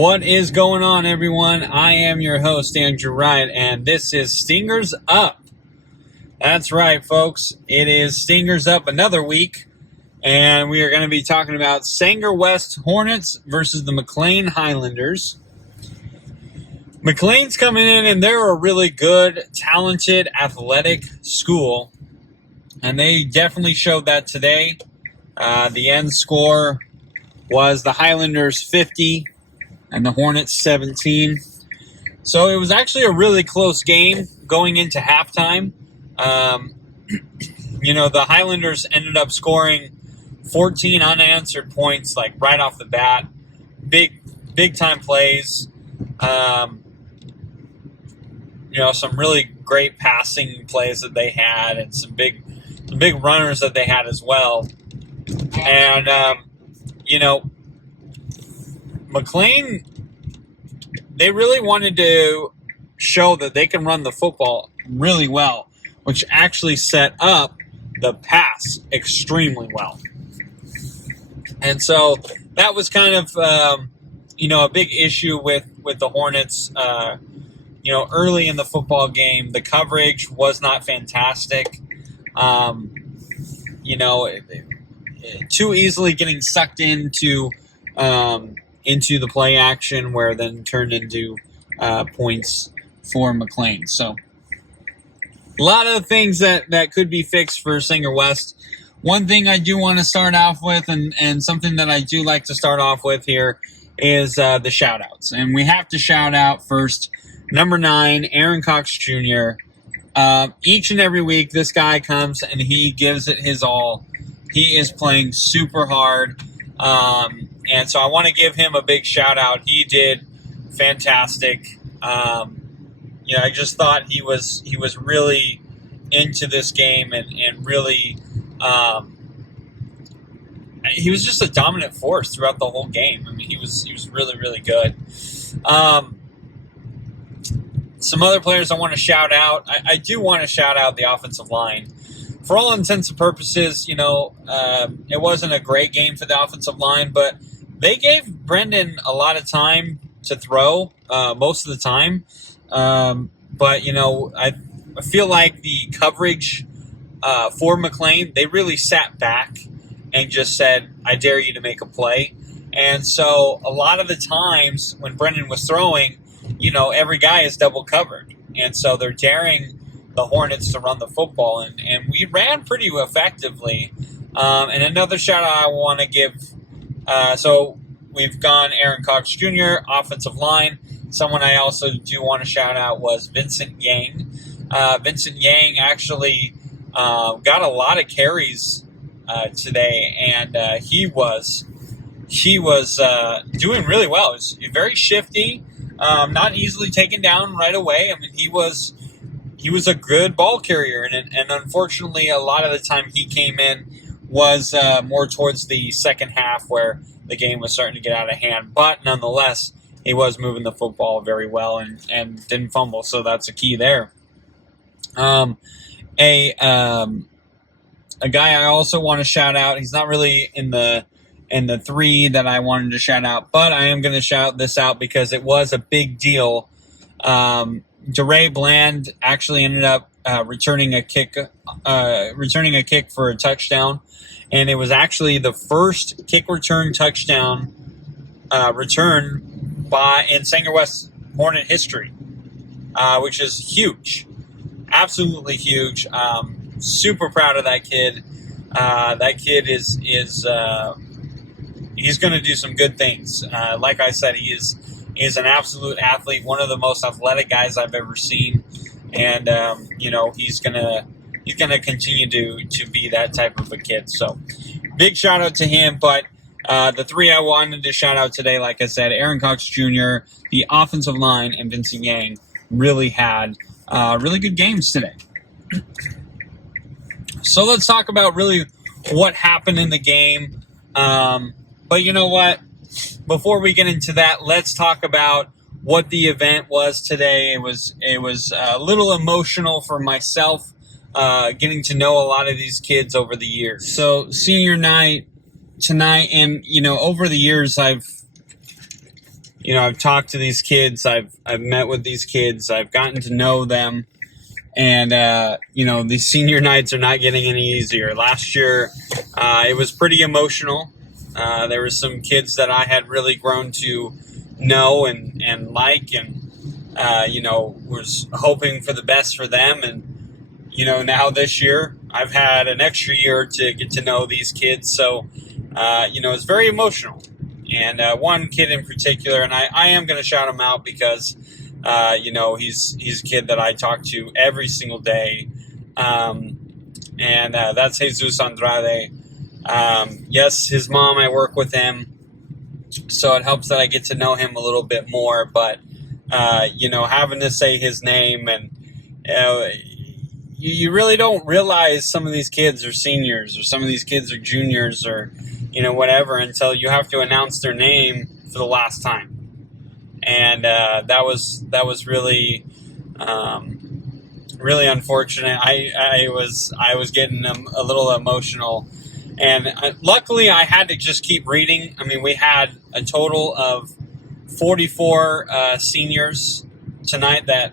What is going on, everyone? I am your host, Andrew Wright, and this is Stingers Up. That's right, folks. It is Stingers Up another week, and we are going to be talking about Sanger West Hornets versus the McLean Highlanders. McLean's coming in, and they're a really good, talented, athletic school, and they definitely showed that today. The end score was the Highlanders 50 and the Hornets 17. So it was actually a really close game going into halftime. The Highlanders ended up scoring 14 unanswered points, like right off the bat. Big time plays. Some really great passing plays that they had, and some big runners that they had as well. And McLean, they really wanted to show that they can run the football really well, which actually set up the pass extremely well. And so that was kind of, a big issue with the Hornets. Early in the football game, the coverage was not fantastic. Too easily getting sucked into the play action, where then turned into points for McLean. So a lot of things that could be fixed for Sanger West. One thing I do want to start off with, and something that I do like to start off with here, is the shout-outs. And we have to shout out first number 9, Aaron Cox Jr. Each and every week, this guy comes and he gives it his all. He is playing super hard. And so I want to give him a big shout out. He did fantastic. I just thought he was really into this game and really he was just a dominant force throughout the whole game. I mean, he was really, really good. Some other players I want to shout out. I do want to shout out the offensive line. For all intents and purposes, it wasn't a great game for the offensive line, but they gave Brendan a lot of time to throw most of the time. But I feel like the coverage for McLean, they really sat back and just said, I dare you to make a play. And so a lot of the times when Brendan was throwing, every guy is double covered. And so they're daring the Hornets to run the football, and we ran pretty effectively. And another shout out I want to give, so we've gone Aaron Cox Jr., offensive line. Someone I also do want to shout out was Vincent Yang. Vincent Yang actually got a lot of carries today, and he was doing really well. He was very shifty, not easily taken down right away. I mean, he was a good ball carrier, and unfortunately, a lot of the time he came in was more towards the second half, where the game was starting to get out of hand. But nonetheless, he was moving the football very well and didn't fumble, so that's a key there. A guy I also want to shout out. He's not really in the 3 that I wanted to shout out, but I am going to shout this out because it was a big deal. DeRay Bland actually ended up returning a kick for a touchdown, and it was actually the first kick return touchdown return in Sanger West Hornet history, which is huge, absolutely huge. Super proud of that kid. That kid is he's going to do some good things. Like I said, he is an absolute athlete, one of the most athletic guys I've ever seen, and he's gonna continue to be that type of a kid. So big shout out to him. But the 3 I wanted to shout out today, like I said, Aaron Cox Jr., the offensive line, and Vincent Yang really had really good games today. So let's talk about really what happened in the game. But you know what? Before we get into that, let's talk about what the event was today. It was a little emotional for myself, getting to know a lot of these kids over the years. So senior night tonight, and over the years I've I've talked to these kids. I've met with these kids. I've gotten to know them. And, these senior nights are not getting any easier. Last year, it was pretty emotional. There were some kids that I had really grown to know and like, and, was hoping for the best for them. And, now this year, I've had an extra year to get to know these kids. So, it's very emotional. And one kid in particular, and I am going to shout him out because, he's a kid that I talk to every single day. And that's Jesus Andrade. Yes, his mom, I work with him, so it helps that I get to know him a little bit more. But, having to say his name, and you really don't realize some of these kids are seniors, or some of these kids are juniors, or whatever, until you have to announce their name for the last time. And that was really really unfortunate. I was getting a little emotional, and luckily I had to just keep reading. I mean, we had a total of 44 seniors tonight that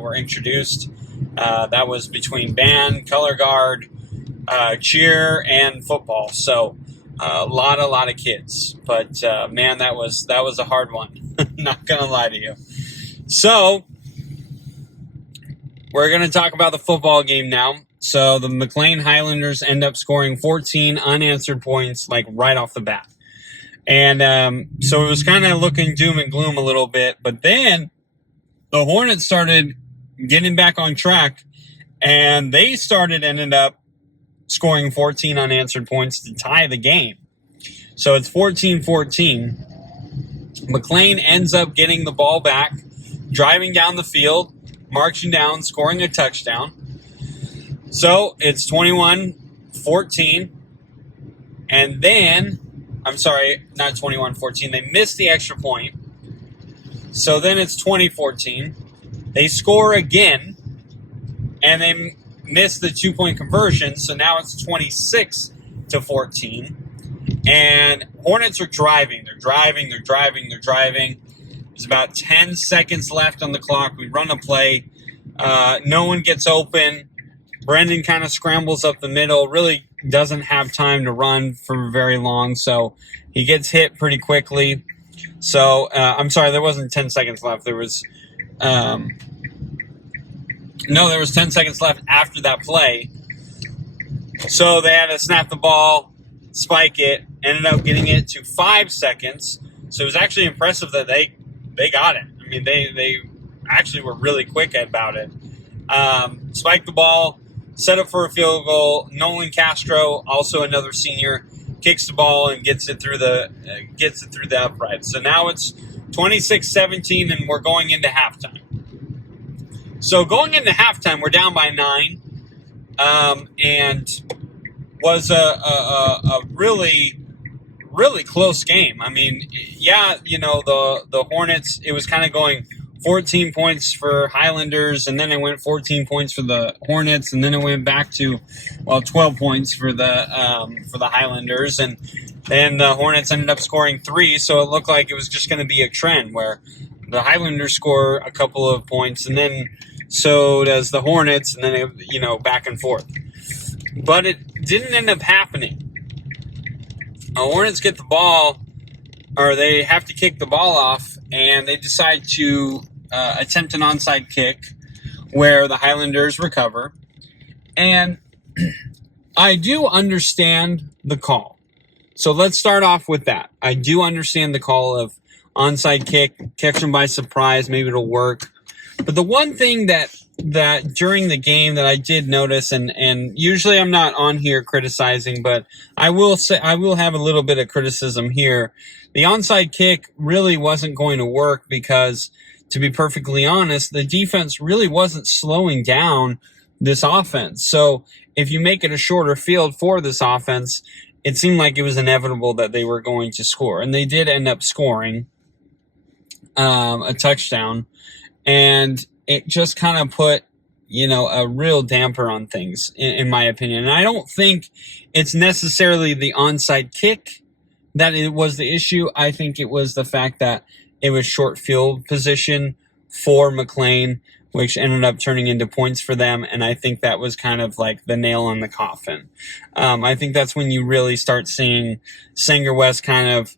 were introduced. That was between band, color guard, cheer, and football. So a lot of kids. But man, that was a hard one. Not gonna lie to you. So we're gonna talk about the football game now. So the McLean Highlanders end up scoring 14 unanswered points, like right off the bat. And so it was kind of looking doom and gloom a little bit. But then the Hornets started getting back on track, and they ended up scoring 14 unanswered points to tie the game. So it's 14-14. McLean ends up getting the ball back, driving down the field, marching down, scoring a touchdown. So it's 21-14. And then, I'm sorry, not 21-14. They missed the extra point. So then it's 20-14. They score again, and they miss the 2-point conversion. So now it's 26-14. And Hornets are driving. They're driving. There's about 10 seconds left on the clock. We run a play. No one gets open. Brendan kind of scrambles up the middle, really doesn't have time to run for very long, so he gets hit pretty quickly. So, I'm sorry, there wasn't 10 seconds left. There was 10 seconds left after that play. So they had to snap the ball, spike it, ended up getting it to 5 seconds. So it was actually impressive that they got it. I mean, they actually were really quick about it. Spiked the ball, set up for a field goal. Nolan Castro, also another senior, kicks the ball and gets it through the upright. So now it's 26-17, and we're going into halftime. So going into halftime, we're down by 9, and was a really, really close game. I mean, yeah, the Hornets, it was kind of going 14 points for Highlanders, and then it went 14 points for the Hornets, and then it went back to 12 points for the Highlanders, and then the Hornets ended up scoring 3. So it looked like it was just going to be a trend where the Highlanders score a couple of points, and then so does the Hornets, and then it, back and forth. But it didn't end up happening. The Hornets get the ball, or they have to kick the ball off, and they decide to attempt an onside kick where the Highlanders recover. And I do understand the call. So let's start off with that. I do understand the call of onside kick, catch them by surprise, maybe it'll work. But the one thing that during the game that I did notice, and usually I'm not on here criticizing, but I will have a little bit of criticism here. The onside kick really wasn't going to work because, to be perfectly honest, the defense really wasn't slowing down this offense. So if you make it a shorter field for this offense, it seemed like it was inevitable that they were going to score. And they did end up scoring a touchdown. And it just kind of put, a real damper on things, in my opinion. And I don't think it's necessarily the onside kick that it was the issue. I think it was the fact that it was short field position for McLean, which ended up turning into points for them. And I think that was kind of like the nail in the coffin. I think that's when you really start seeing Sanger West kind of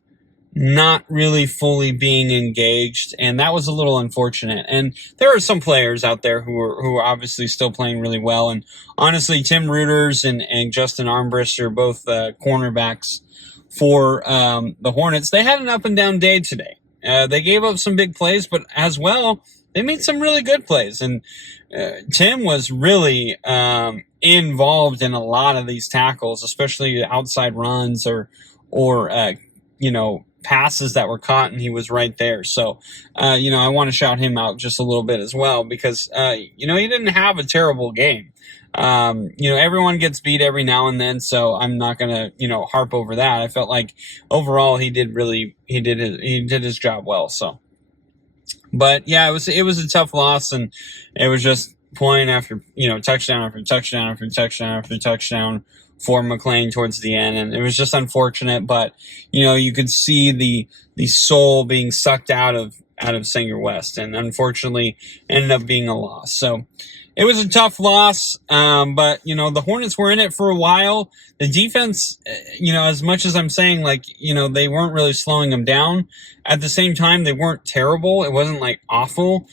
not really fully being engaged, and that was a little unfortunate. And there are some players out there who are obviously still playing really well. And honestly, Tim Reuters and Justin Armbrust are both cornerbacks for the Hornets. They had an up and down day today. They gave up some big plays, but as well, they made some really good plays. And Tim was really involved in a lot of these tackles, especially outside runs or passes that were caught, and he was right there. So, I want to shout him out just a little bit as well, because, he didn't have a terrible game. Everyone gets beat every now and then, so I'm not going to, harp over that. I felt like overall he did his job well. So, but yeah, it was a tough loss, and it was just point after, touchdown after touchdown after touchdown after touchdown for McLean towards the end. And it was just unfortunate, but you could see the soul being sucked out of Sanger West, and unfortunately ended up being a loss. So it was a tough loss. But the Hornets were in it for a while. The defense, as much as I'm saying, they weren't really slowing them down, at the same time, they weren't terrible. It wasn't like awful.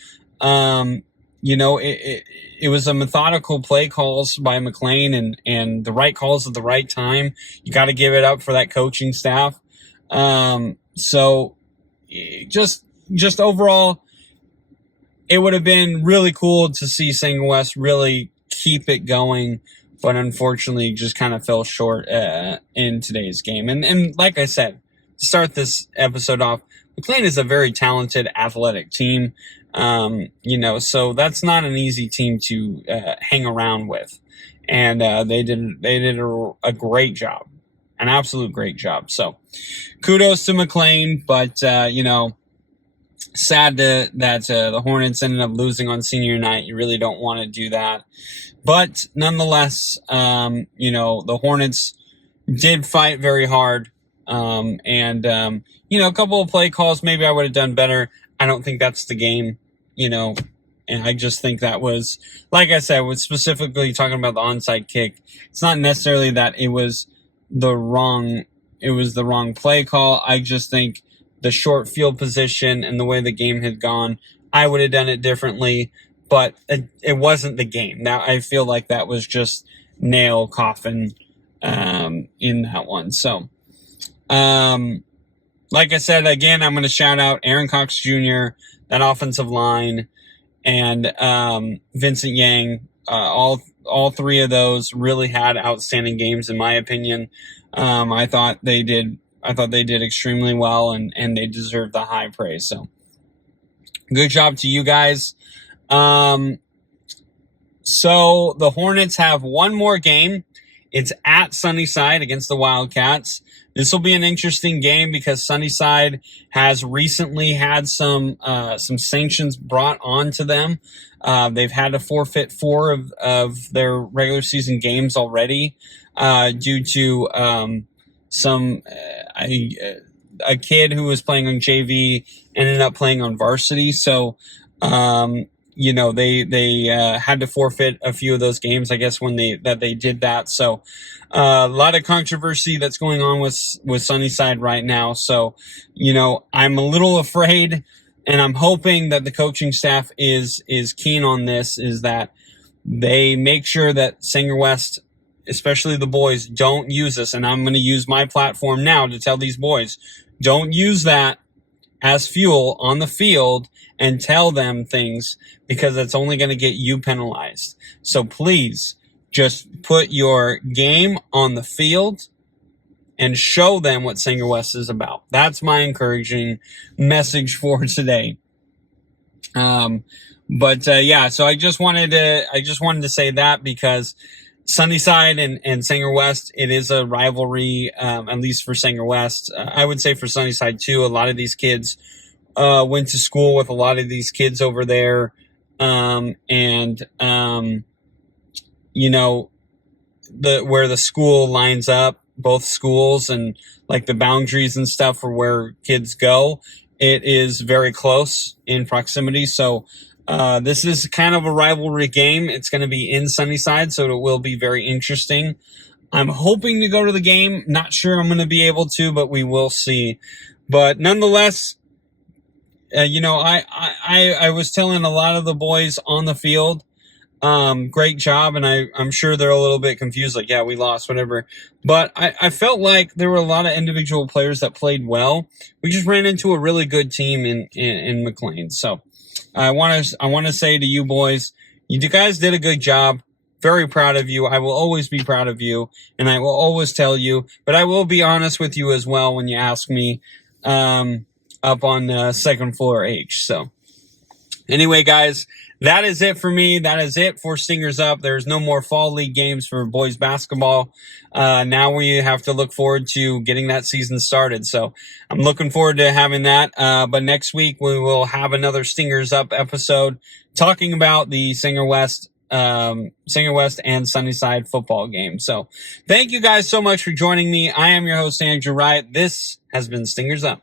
It was a methodical play calls by McLean and the right calls at the right time. You got to give it up for that coaching staff. So just overall, it would have been really cool to see Sanger West really keep it going, but unfortunately just kind of fell short in today's game. And like I said, to start this episode off, McLean is a very talented, athletic team. So that's not an easy team to hang around with, and they did a great job, an absolute great job. So kudos to McLean, but sad that the Hornets ended up losing on senior night. You really don't want to do that, but nonetheless, the Hornets did fight very hard, and a couple of play calls maybe I would have done better. I don't think that's the game. And I just think that was, like I said, was specifically talking about the onside kick. It's not necessarily that it was the wrong play call. I just think the short field position and the way the game had gone, I would have done it differently, but it wasn't the game. Now I feel like that was just nail coffin, in that one. So, like I said, again, I'm going to shout out Aaron Cox Jr., that offensive line, and Vincent Yang. All three of those really had outstanding games, in my opinion. I thought they did extremely well, and they deserve the high praise. So, good job to you guys. So the Hornets have one more game. It's at Sunnyside against the Wildcats. This will be an interesting game because Sunnyside has recently had some sanctions brought onto them. They've had to forfeit 4 of their regular season games already due to a kid who was playing on JV ended up playing on varsity. So they had to forfeit a few of those games, I guess, when they did that. So a lot of controversy that's going on with Sunnyside right now. So, I'm a little afraid, and I'm hoping that the coaching staff is keen on this, is that they make sure that Sanger West, especially the boys, don't use this. And I'm going to use my platform now to tell these boys, don't use that as fuel on the field and tell them things, because it's only going to get you penalized. So please just put your game on the field and show them what Sanger West is about. That's my encouraging message for today. So I just wanted to say that, because Sunnyside and Sanger West, it is a rivalry, at least for Sanger West. I would say for Sunnyside too. A lot of these kids went to school with a lot of these kids over there. Where the school lines up, both schools, and like the boundaries and stuff for where kids go, it is very close in proximity. So this is kind of a rivalry game. It's going to be in Sunnyside, so it will be very interesting. I'm hoping to go to the game. Not sure I'm going to be able to, but we will see. But nonetheless, I was telling a lot of the boys on the field, great job, and I'm sure they're a little bit confused, like, yeah, we lost, whatever. But I felt like there were a lot of individual players that played well. We just ran into a really good team in McLean. So I want to say to you boys, you guys did a good job. Very proud of you. I will always be proud of you, and I will always tell you. But I will be honest with you as well when you ask me up on second floor H. So anyway, guys, that is it for me. That is it for Stingers Up. There's no more fall league games for boys basketball. Now we have to look forward to getting that season started. So I'm looking forward to having that. But next week we will have another Stingers Up episode talking about the Singer West and Sunnyside football game. So thank you guys so much for joining me. I am your host, Andrew Wright. This has been Stingers Up.